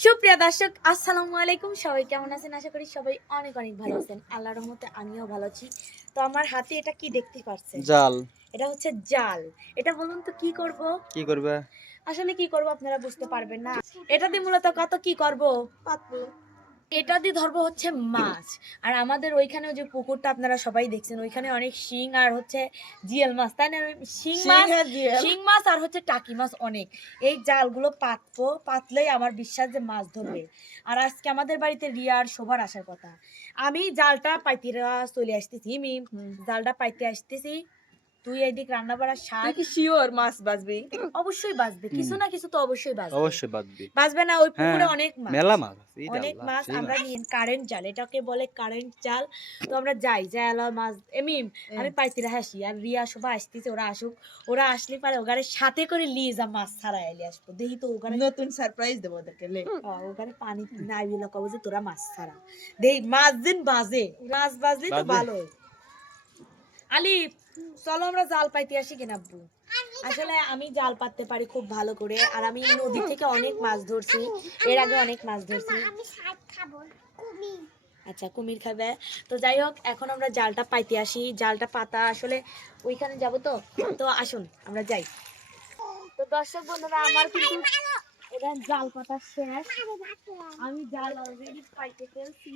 সুপ্রিয় দর্শক আসসালামু আলাইকুম। সবাই কেমন আছেন? আশা করি সবাই অনেক অনেক ভালো আছেন। আল্লাহর রহমতে আমিও ভালো আছি। তো আমার হাতে এটা কি দেখতে পাচ্ছেন? জাল। এটা হচ্ছে জাল। এটা বলুন তো কি করব? কি করবে? আসলে কি করব আপনারা বুঝতে পারবেন না। এটা দিয়ে মূলত কত কি করব? পাতবো। এটা দিয়ে ধরবো হচ্ছে মাছ। আর আমাদের ওইখানেও যে পুকুরটা আপনারা সবাই দেখছেন, ওইখানে অনেক শিং আর হচ্ছে জিয়াল মাছ, তাই না? শিং মাছ আর হচ্ছে টাকি মাছ অনেক। এই জালগুলো পাতবো, পাতলেই আমার বিশ্বাস যে মাছ ধরবে। আর আজকে আমাদের বাড়িতে রিয়া আর শোভার আসার কথা। আমি জালটা পাইতেরা চলে আসতেছি, জালটা পাইতে আসতেছি। তুই এদিক রান্না বাড়া তুই শাক কি শিওর মাছ বাজবি? অবশ্যই বাঁচবে, কিছু না কিছু তো অবশ্যই বাঁচবে। অবশ্যই বাঁধবি। বাঁচবে না? ওই পুকুরে হ্যাঁ, অনেক মাছ, মেলা মাছ আছে। ইরে অনেক আল্লাহ, মাছ। সেই আমরা মাছ। নিয়ে কারেন্ট জাল, এটাকে বলে কারেন্ট জাল। তো আমরা যাই যাই আলো মাছ এমিম আমি পাইতিরা হাসি আর রিয়া শোভা আসতেছে, ওরা আসুক। ওরা আসলে পারে ওগারে সাথে করে লিয়ে যা মাছ ছাড়া এলে আসবো, দেখি তো ওখানে নতুন সারপ্রাইজ দেবো ওদেরকে লে। ওখানে পানি নাই বিলা কবে যে তোরা মাছ ছাড়া দেই মাছ দিন বাজে, মাছ বাজলে তো বাজে। ভালো। আলিফ, চলো আমরা জাল পাইতে আসি কিনা আব্বু। আসলে আমি জাল পাততে পারি খুব ভালো করে, আর আমি নদী থেকে অনেক মাছ ধরছি, এর আগে অনেক মাছ ধরছি। আচ্ছা, কুমির খাবে। তো যাই হোক, এখন আমরা জালটা পাইতে আসি। জালটা পাতা আসলে ওইখানে যাব, তো তো আসুন আমরা যাই। তো দর্শক বন্ধুরা, আমার কিন্তু এখানে জাল পাতা শেষ। আমি জাল অলরেডি পাইতে ফেলছি।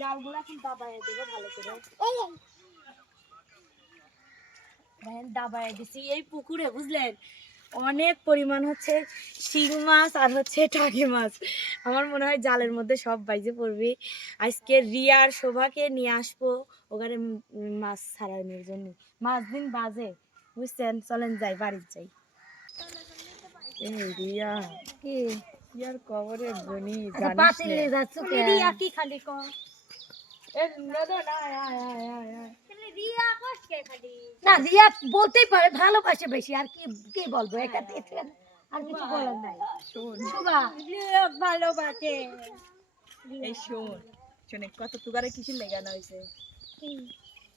জালগুলো এখন দাবায় দেবো ভালো করে। দেখেন দাবায় দিছি এই পুকুরে, বুঝলেন? অনেক পরিমাণ হচ্ছে শিং মাছ আর হচ্ছে টাকি মাছ। আমার মনে হয় জালের মধ্যে সব বাইজে পড়বে। আজকে রিয়া আর শোভাকে নিয়ে আসবো ওখানে মাছ ছাড়ানোর জন্য। মাছ দিন বাজে, বুঝছেন? চলেন যাই, বাড়ি যাই। এই রিয়া, কি ইয়ার কবরে বনি আচ্ছা, জানিস পাতিল নে? নিয়ে যাচ্ছ কে? রিয়া কি খালি ক এ নদো না, আয় আয় আয় আয় আয়। রিয়া কষ্ট কে খালি না, রিয়া বলতেই পারে ভালোবাসে বেশি, আর কি কি বলবো একা থেকে আর কিছু বলার নাই। শোন, শোভা রিয়া ভালোবাসে। এই শোন, শোনে কত তুগারে কিসের লেগানো হয়েছে।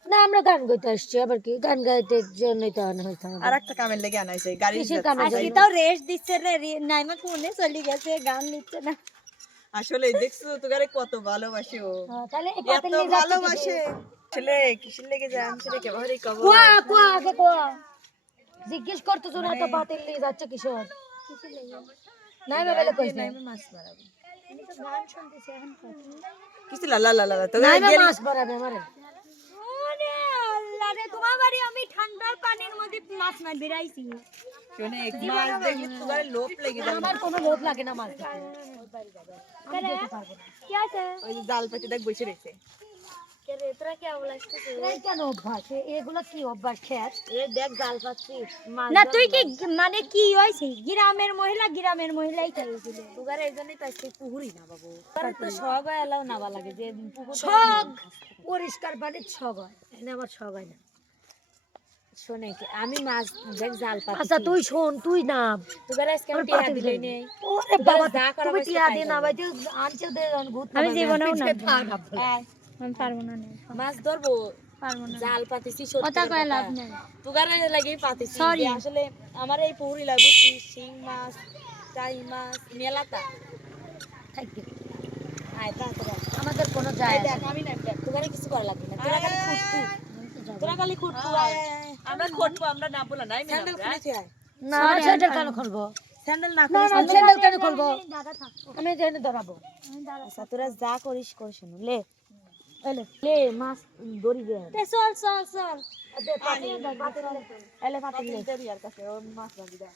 না, আমরা গান গাইতে আসছি, আবার কি গান গাইতে জন্যই তো আনা হইতে হবে। আর একটা কামের লেগে আনা হয়েছে গাড়ি কিসের কামে যাই আজকে হোক। তাও রেস্ট দিচ্ছে রে, নাইমা কোনে চলে গেছে, গান নিচ্ছে না। আসলে দেখছো তুগারে কত ভালোবাসে ও, তাহলে এই এত পাতিল নিয়ে যাচ্ছে ভালোবাসে। আসলে কিসের লেগে যায় আমি সেটা কেবারে কব। কোয়া কোয়া আগে কোয়া, জিজ্ঞেস করতেছো না তো পাতিল নিয়ে যাচ্ছে কিশোর? নাই বাবা কইছ না, মাছ মারাবো। আমি তো গান শুনতেছি এখন কথা। কিছু লা লা লা লা তো নাই গেলি। মাছ পড়াবে আমারে। ওরে আল্লাহ রে, তোমার বাড়ি আমি ঠান্ডার পানির মধ্যে মাছ মার বেরাইছি। শোনে মাছ দেখলে তুগারে লোভ লেগে যাবে। আমার কোনো লোভ লাগে না মাছ দেখতে। আমি যেতে পারবো না। কি আছে? ওই যে জাল পেতে দেখ বসে রয়েছে। কে রে, তোরা কি আওলা আসতেছে? এই কেন অভ্যাস? এগুলা কি অভ্যাস খেত? এ দেখ জাল পাচ্ছিস মাছ। না তুই কি মানে কি হইছে? গ্রামের মহিলাই খাইছিল। তুগারে এইজন্যই তো আজকে পুকুরি না বাবু। তার তো শখ হয় এলাও নাবা লাগে যে পুকুর শখ পরিষ্কার পানির শখ হয়। এনে আমার শখ হয় না। শোনে আমি মাছ দেখ জাল পাচ্ছি। আচ্ছা তুই শোন, তুই নাম তুগারে আজকে আমি টিয়া দিলে নেই। ওরে বাবা, তুমি টিয়া দে না ভাই, তুই আনছে দে ভূত। আমি জীবনেও না আমি পারবো না। মাছ ধরবো পারবো না, জাল পাতিছি সত্যি কথা কয় লাভ নাই। তুগারে লাগি পাতিছি যে আসলে আমার এই পুকুরি লাগুছি শিং মাছ টাই মাছ মেলাতা থাকবে। আয় তা তোরা আমাদের কোনো যায় আসে না। আমি না তুগারে কিছু করা লাগবে না, তোরা খালি খুঁটকু, তোরা খালি খুঁটকু। আমরা খটবো, আমরা না বলা নাই না। স্যান্ডেল খুলেছি আয়। না স্যান্ডেল কেন খুলবো? স্যান্ডেল না না খুলে স্যান্ডেল কেন খুলবো? আমি জেনে ধরাবো। আচ্ছা তোরা যা করিস কর, শুনো লে এলে লে মাছ দড়ি দে চল চল চল দে পানি এলে পাতি লে দেরিয়ার কাছে ও মাছ ভাজি দে।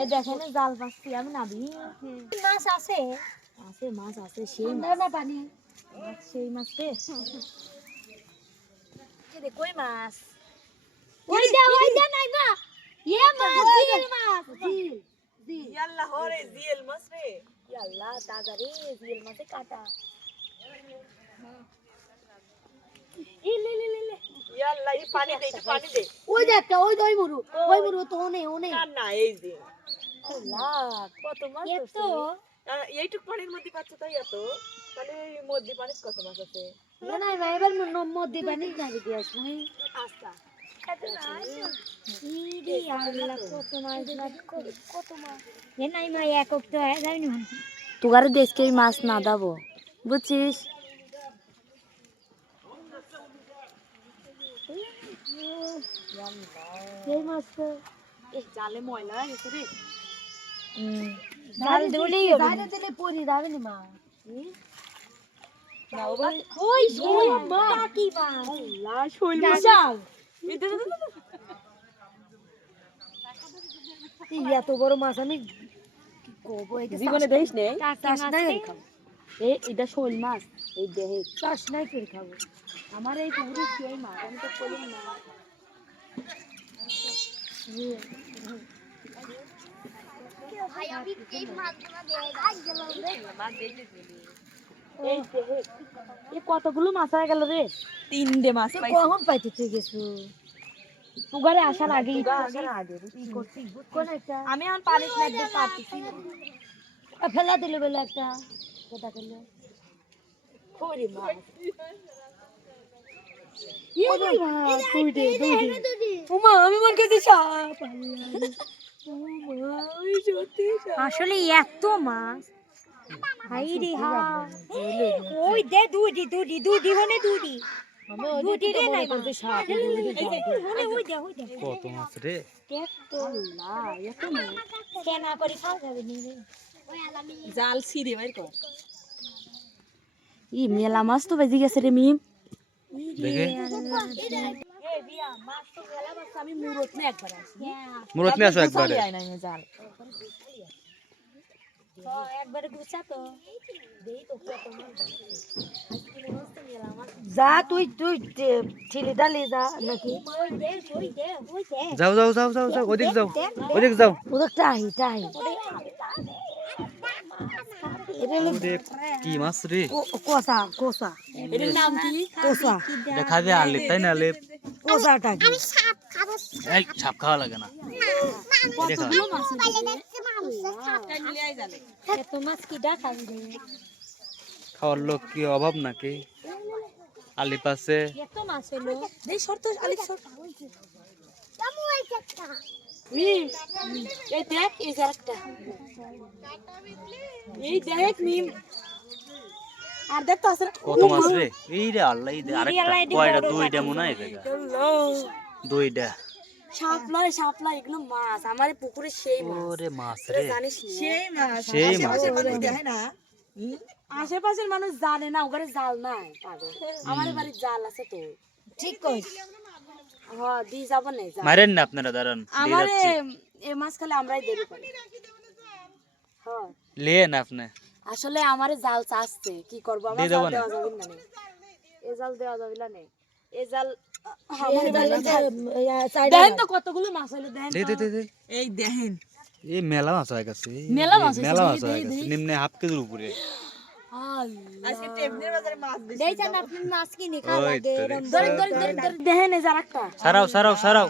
এই দেখেন জাল পাচ্ছি আমি নাবি। মাছ আছে আছে মাছ আছে, সেই মাছ না পানি মাছ, সেই মাছ রে। এই দে কই মাছ, ওই দে নাই মা, ইয়ে মাছ জিল মাছ জিল জিল। ইয়াল্লা হরে জিএল মাছ রে। ইয়াল্লা তাজা রে, জিল মাছে কাটা। ইলে ইয়াল্লা এই পানি দে, একটু পানি দে। ওই দেখ ওই মুরু তো ওনে কার না এই যে আল্লাহ কত মাছ ধরছে। এইটুক পানির মধ্যে পাচ্ছ তাই এত, তাহলে এই মধ্যে পানির কত মাছ আছে? না না ভাই, এবার মধ্যে পানি যাবে কি আসলে। আচ্ছা ইরে আল্লাহ কত মাছ এ নাই মা একক তো হয়ে যাবে না তুগারে দেশকে মাছ না দাবো বুঝছিস এই মাছ তো এই জালে ময়লা হয়ে গেছে রে জাল দিলেই হবে দিলে পরি যাবে না মা ওই শোল মা কি মাছ আল্লাহ শৈল মাছ এত বড় মাছ আমি কবো এটা জীবনে দেখিস নে চাষ নাই এই এটা শৈল মাছ এই দেহে চাষ নাই করে খাবো আমার এই পুরো সেই মাছ আমি তো করি না এই দেহে এ কতগুলো মাছ হয়ে গেল রে 3টে মাছ পাইছি কখন পাইতে তুই গেছো তুগারে আসার আগেই কোন একটা আমি এখন পানি লাগতে পারতেছি ফেলা দিলে বলে একটা কোথা করলে ওরে মা উমা আমি মন করতে সাপ আসলে এত মাছ হাই রে ওই দে দুটি হনে দুটি দুটি রে নাই করতে সাপ ওই দে কত মাছ রে এত আল্লাহ এত মাছ কেনা করে খাওয়া যাবে নি রে জাল ছিঁড়ে বাইর কর ই মেলা মাছ তো বেজে গেছে রে মিম দেখে এ বিয়া মাছ তো খেলা বাস আমি মুরত না একবার আসি মুরত নিয়ে আসো একবারে আয় না জাল একবারে গুছা তো দেই তো কত মাছ যা তুই ঠেলে ডালে যা নাকি যাও যাও যাও যাও যাও ওদিক যাও ওদিক যাও ওদের টাহি ওরে কি মাছ রে কোসা এর নাম কি কোসা দেখা যায় আলে তাই না আলে কোসাটা কি এই ছাপ খাওয়া লাগে না দেখা এত মাছ কি দেখাই রে খাওয়ার লোক কি অভাব নাকি আলি পাশে এত মাছ হলো এই শর্ত আলিক শর্ত মিম এই দেখ এই জারটা এই দেখ মিম আর দেখ তো আছে কত মাছ রে এই রে আল্লাহ এই দে আরেকটা কয়টা দুইটা মনে হয় দেখা দুইটা শাপলা এগুলো মাছ আমার পুকুরে সেই মাছ ওরে মাছ রে জানিস সেই মাছ সেই মাছ মানুষ দেখে না আশেপাশের মানুষ জানে না ওখানে জাল নাই আমার বাড়ির জাল আছে তো ঠিক কইস হ্যাঁ দিয়ে যাবো না জাল মারেন না আপনারা দাঁড়ান দিয়ে আমারে যাচ্ছি এই মাছ খালে আমরাই দেরি করি হ্যাঁ লেন আপনি আসলে আমারে জাল চাচ্ছে কি করবো আমার দিয়ে জাল দেবো না। দেওয়া যাবে না নে। এ জাল দেওয়া যাবে না নে। এ জাল দেখেন তো কতগুলো মাছ হলো দেখেন দে দে দে দে এই দেখেন এই মেলা মাছ হয়ে গেছে মেলা মাছ হয়েছে, মেলা মাছ দে, হয়ে দে, গেছে নিম্নে হাফ কেজির উপরে আজকে টেবনের বাজারে মাছ বেশি দেইছেন আপনি মাছ কিনে খাওয়া ওই লাগে তো রে। এরম দেখেন এই জাল একটা সারাও সারাও সারাও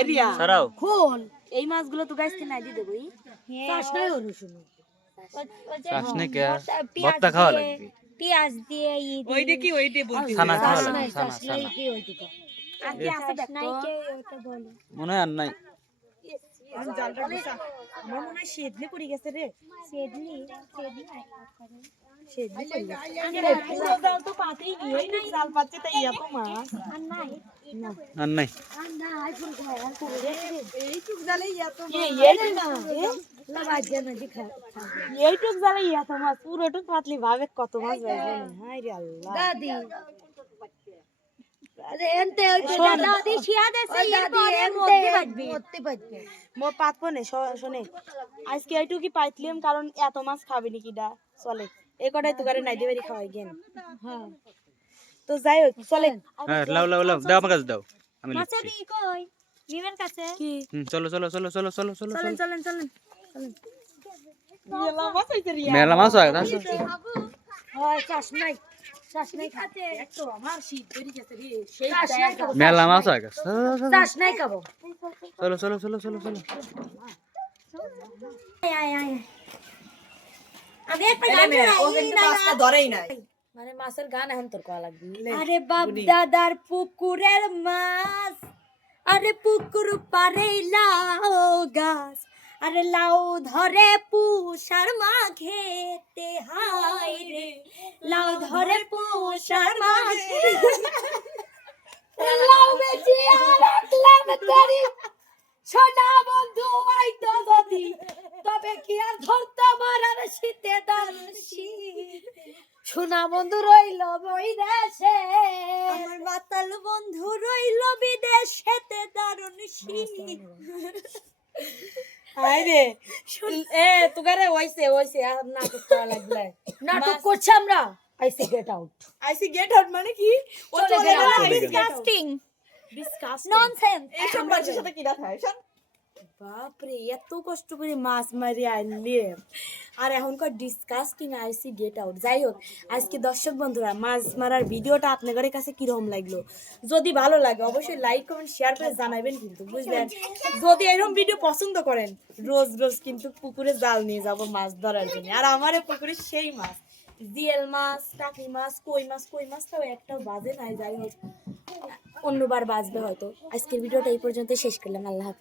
এরিয়া সারাও খোল এই মাছগুলো তো গাছ থেকে নাই দিয়ে দেবো চাষ নাই হলো শুনো চাষ নেই কে ভর্তা খাওয়া লাগবে পেঁয়াজ দিয়ে ওইটা কি ওইটা বলতে ছানা খাওয়া চাষ লাগবে নাই ছানা চাষ নাই ছানা কি হইতো আর কি আছে চাষ নাই দেখো কে ওটা বলে মনে হয় আর নাই জালটা গুছা আমার মনে হয় সেদলে পড়ে গেছে রে সেদলি পুরো জাল তো পাতেই নি এই না জাল পাচ্ছে তাই এত মাছ আর নাই আর নাই আর নাই ফুল খায় আর ফুল এইটুক জালে এত এই না লাগাই দেন না দেখা এইটুক জালে এত মাছ পুরোটুক পাতলি ভাবে কত মাছ বাইবে হাই রে আল্লাহ দাদি আরে এনতে দাদি শিয়া দেছে এরপরে মরতে বাজবে মো পাতবো না শোনে আজকে এইটুকি পাইতলিম কারণ এত মাছ খাবে নি কিডা চলে এই কটাই তো গারে নাই দেবেরি খাওয়াই গেন হ্যাঁ তো যাই হোক চলে হ্যাঁ লাও লাও লাও দাও আমার কাছে দাও আমি মাছের লিখছি ই কই মিমের কাছে কি চলো চলো চলো চলো চলো চলো চলেন চলেন চলেন মেলা মাছ হইছে রিয়া মেলা মাছ হয়ে গেছে হয় চাষ নাই খাতে তো আমার শীত বেরি গেছে রে সেই চাষ নাই খাবো মেলা মাছ হয়ে গেছে চাষ নাই খাবো চলো চলো চলো চলো চলো আয় আমি একটা ও কিন্তু মাছটা ধরেই নাই মানে মাছের গান এখন তোর কয়া লাগবে আরে বাপ দাদার পুকুরের মাছ আরে পুকুর পারে লাউ গাছ, আরে লাউ ধরে পুষার মাঘেতে, হায় রে লাউ ধরে পুষার মাঘে, লাউ বেশি আর রাখলাম করি, সোনা বন্ধু আইতো যদি, তবে কি আর ধরতাম আর শীতে দারুণ শীত, সোনা বন্ধু রইল বৈদেশে, আমার মাতাল বন্ধু রইল বিদেশেতে দারুণ শীত। আরে এ তুগারে হইছে আর নাটক করা লাগলে নাটক করছি আমরা, আইসি গেট আউট, আইসি গেট আউট মানে কি ও চলে গেল ডিসকাস্টিং ডিসকাস্টিং ননসেন্স। এইসব মানুষের সাথে কি রাখা হয় শোন বাপরে এত কষ্ট করে মাছ মারি আনলে আর এখনকার ডিসকাস্টিং আইসি গেট আউট। যাই হোক আজকে দর্শক বন্ধুরা মাছ মারার ভিডিওটা আপনাদের কাছে কিরকম লাগলো, যদি ভালো লাগে অবশ্যই লাইক কমেন্ট শেয়ার করে জানাবেন কিন্তু বুঝলেন। যদি এরকম ভিডিও পছন্দ করেন রোজ রোজ কিন্তু পুকুরে জাল নিয়ে যাব মাছ ধরার জন্য। আর আমার এই পুকুরে সেই মাছ জিএল মাছ, টাকি মাছ, কই মাছটাও একটাও বাজে নাই। যাই হোক অন্যবার বাজবে হয়তো। আজকের ভিডিওটা এই পর্যন্ত শেষ করলাম। আল্লাহ হাফেজ।